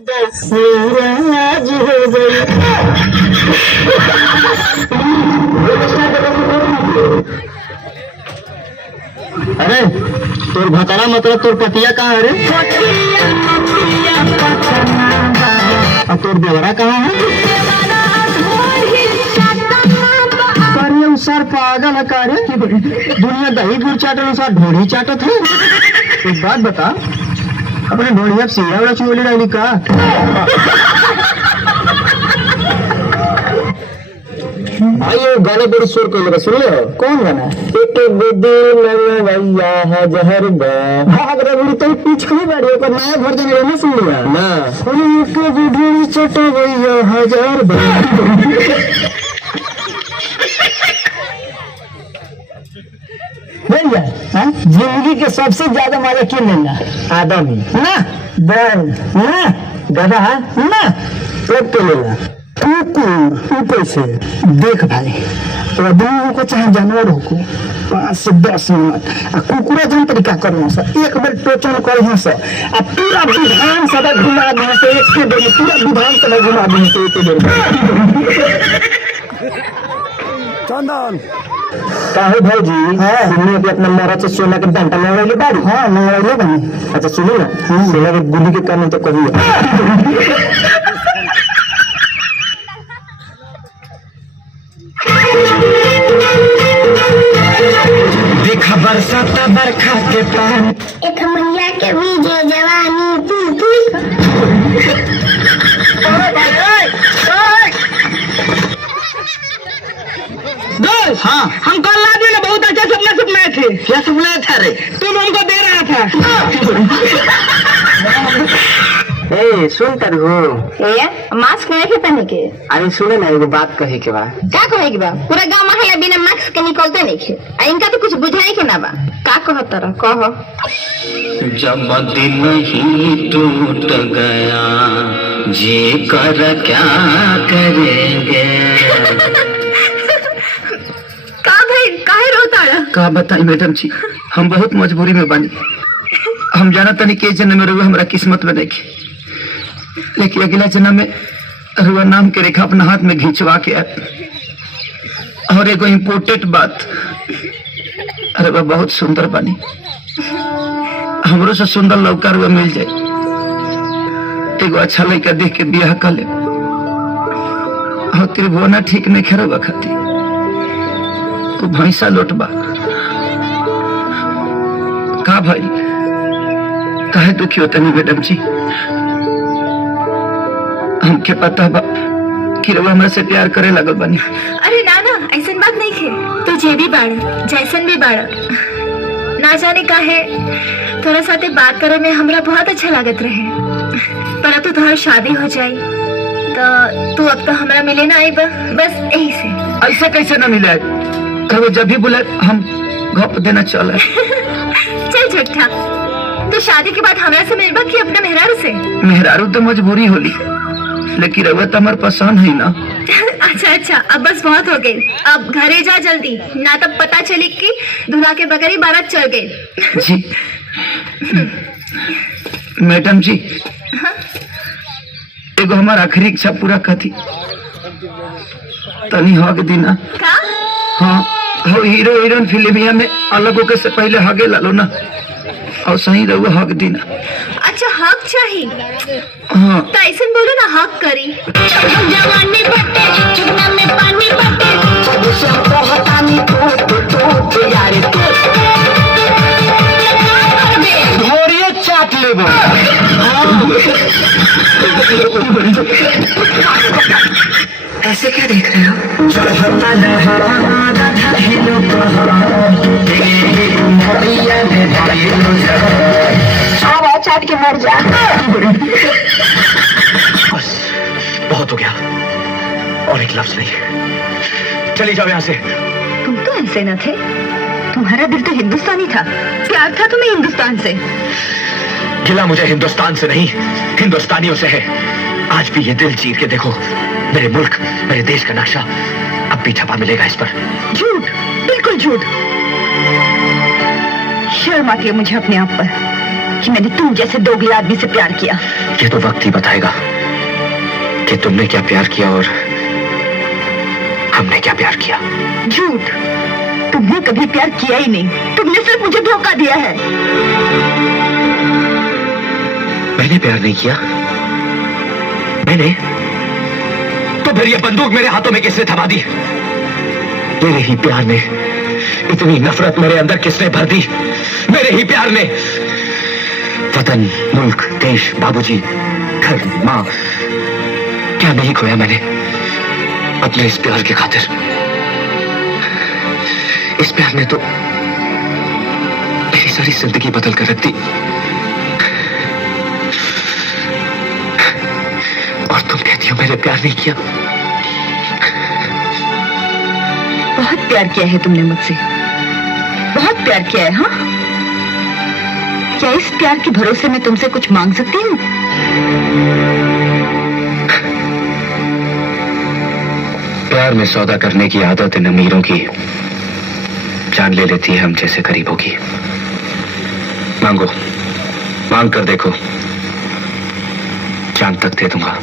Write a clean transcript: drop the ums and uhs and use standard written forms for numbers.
आज हो गई। अरे तोर भतरा मतलब तोर पतिया कहाँ है रे? और तोर देवरा कहाँ है? अरे सर पागल है का रे? दुनिया दही गुड़ चाटे अनुसार ढोड़ी चाटत है। एक बात बता, अपने ढोड़िया सीधा वाला चोली डाली का? भाई ये गाना बड़ी शोर कर सुन लो। कौन गाना? एक भैया हजार भाग रही तो पीछे ही बैठी पर नया वर्जन नहीं सुन लिया ना। एक छोटा भैया हजार भैया जिंदगी के सबसे ज्यादा मजा क्यों लेना? आदमी ना, बैल ना, गधा ना, सब तो लेना। कुकुर ऊपर से देख भाई, तो दोनों को चाहे जानवर हो 5 से 10 मिनट कुकुरा जन तरीका करना सर, एक बार टोचन कर सर पूरा विधान सभा घुमा देना से एक के देर पूरा विधान सभा घुमा देना से एक के देर। चंदन काहे भाजी सुनने के अपना महाराज से सोना के डंडा लगा बाड़ी। हाँ लगा बनी। अच्छा सुनो ना, सोना के गुली के कारण तो कहिए देखा बरसाता बरखा के पानी एक मैया के बीजे जवानी तू हाँ हम कल रात में बहुत अच्छा सपना सपनाए थे। क्या सपना था रे? तुम हमको दे रहा था। ए सुन कर हो मास्क नहीं पहने के। अरे सुने ना एगो बात कहे के बा। क्या कहे के बा? पूरा गांव महला बिना मास्क के निकलते नहीं खे। इनका तो कुछ बुझाई के ना बा। का कहो तरह कहो। जब दिल ही टूट गया जी कर क्या करेंगे। का भाई काहे रोता है? का बताई मैडम जी, हम बहुत मजबूरी में बानी। हम जाना तनी के जन्म में रुआ हमारा किस्मत में देखे, लेकिन अगला जन्म में रुआ नाम के रेखा अपना हाथ में घिंचवा के और एगो इम्पोर्टेंट बात, अरे वह बहुत सुंदर बानी। हमरो से सुंदर लड़का रुआ मिल जाए, एगो अच्छा लड़का देख के बियाह कर ले। और त्रिभुवना ठीक नहीं खेरवा खाती तो भैंसा लोटबा का भाई? काहे दुखी होता नहीं मैडम जी? हमके पता बा कि रउआ हमरा से प्यार करे लगल बानी। अरे ना ना ऐसा बात नहीं खे। तू जे भी बाड़ जैसन भी बाड़, ना जाने काहे तोरा साथे बात करे में हमरा बहुत अच्छा लागत रहे, पर अब तो तुम्हारी शादी हो जाई तो तू अब तो हमरा मिले ना आई बस यही से। ऐसा कैसे ना मिले? कहो जब भी बुलाए हम घप देना चले। चल झूठा, तो शादी के बाद हमरा से मिलबा कि अपना मेहरारू से? मेहरारू तो मजबूरी होली, लेकिन रउआ तो हमार पसंद है ना। अच्छा अच्छा अब बस बहुत हो गई, अब घरे जा जल्दी, ना तब पता चली कि दूल्हा के बगैर ही बारात चल गई। जी मैडम जी, एगो हमार आखिरी इच्छा पूरा कथी तनी हक दीना। का? हाँ हो हीरो हीरोइन फिल्मिया में अलग होके से पहले हगे लालो ना, और सही रहुआ हक दीना। अच्छा हक चाहिए? हाँ तो ऐसे बोलो ना हक करी। जवानी बटे चुना में पानी बटे घोड़िए चाट लेबो। ऐसे क्या देख रहे हो? चाट के मर जा। बस बहुत हो गया, और एक लफ्ज नहीं। चली जाओ यहाँ से। तुम तो ऐसे न थे, तुम्हारा दिल तो हिंदुस्तानी था, प्यार था तुम्हें हिंदुस्तान से। गिला मुझे हिंदुस्तान से नहीं, हिंदुस्तानियों से है। आज भी ये दिल चीर के देखो, मेरे मुल्क मेरे देश का नक्शा अब भी छपा मिलेगा इस पर। झूठ, बिल्कुल झूठ। शर्म आती है मुझे अपने आप पर। कि मैंने तुम जैसे दोगले आदमी से प्यार किया। ये तो वक्त ही बताएगा कि तुमने क्या प्यार किया और हमने क्या प्यार किया। झूठ, तुमने कभी प्यार किया ही नहीं, तुमने सिर्फ मुझे धोखा दिया है। मैंने प्यार नहीं किया। मैंने? तो फिर ये बंदूक मेरे हाथों में किसने थमा दी? मेरे ही प्यार ने इतनी नफरत मेरे अंदर किसने भर दी? मेरे ही प्यार ने। वतन, मुल्क, देश, बाबूजी, घर, माँ, क्या नहीं खोया मैंने अपने इस प्यार की खातिर। इस प्यार ने तो मेरी सारी जिंदगी बदल कर रख दी। और तुम कहती हो मैंने प्यार नहीं किया। बहुत प्यार किया है तुमने मुझसे, बहुत प्यार किया है। हाँ, क्या इस प्यार के भरोसे में तुमसे कुछ मांग सकती हूँ? प्यार में सौदा करने की आदत इन अमीरों की जान ले लेती है हम जैसे गरीबों की। मांगो, मांग कर देखो, जान तक दे दूंगा।